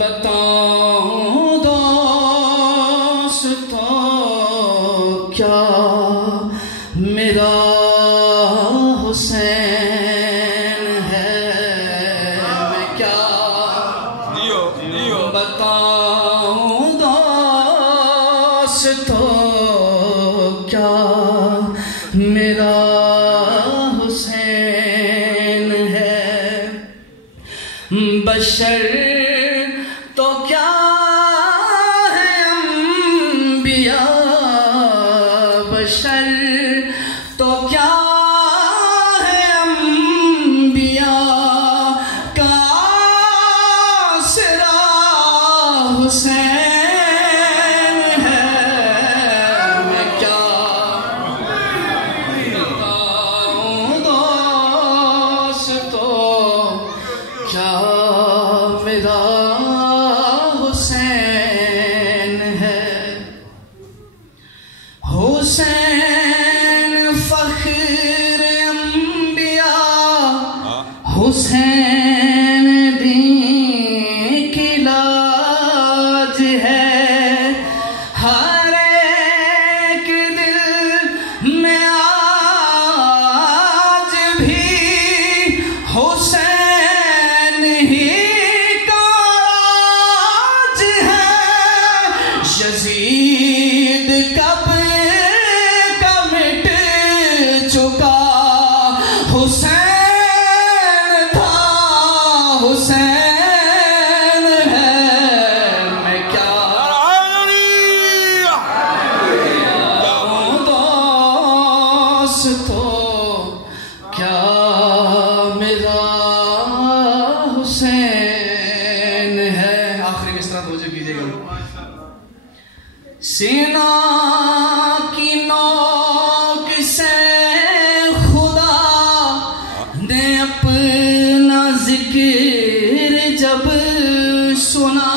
بتاؤں دوستو کیا میرا حسین ہے، میں کیا بتاؤں دوستو کیا میرا حسین ہے، بشر تو کیا ہے انبیاء، بشر تو کیا ہے انبیاء کا آسرا حسین ہے، میں کیا بتاؤں دوستو کیا میرا حسین ہے، حسین فخر انبیاء، حسین دین کی لاج ہے، ہر ایک دل میں آج بھی حسین ہی کا راج ہے، یزید کب کا مٹ چکا حسین تھا، حسین ہے، میں کیا دوستو کیا میرا حسین ہے۔ آخری مصرع توجہ کیجئے گا، سینہ کی نوک سے خدا نے اپنا ذکر جب سنا،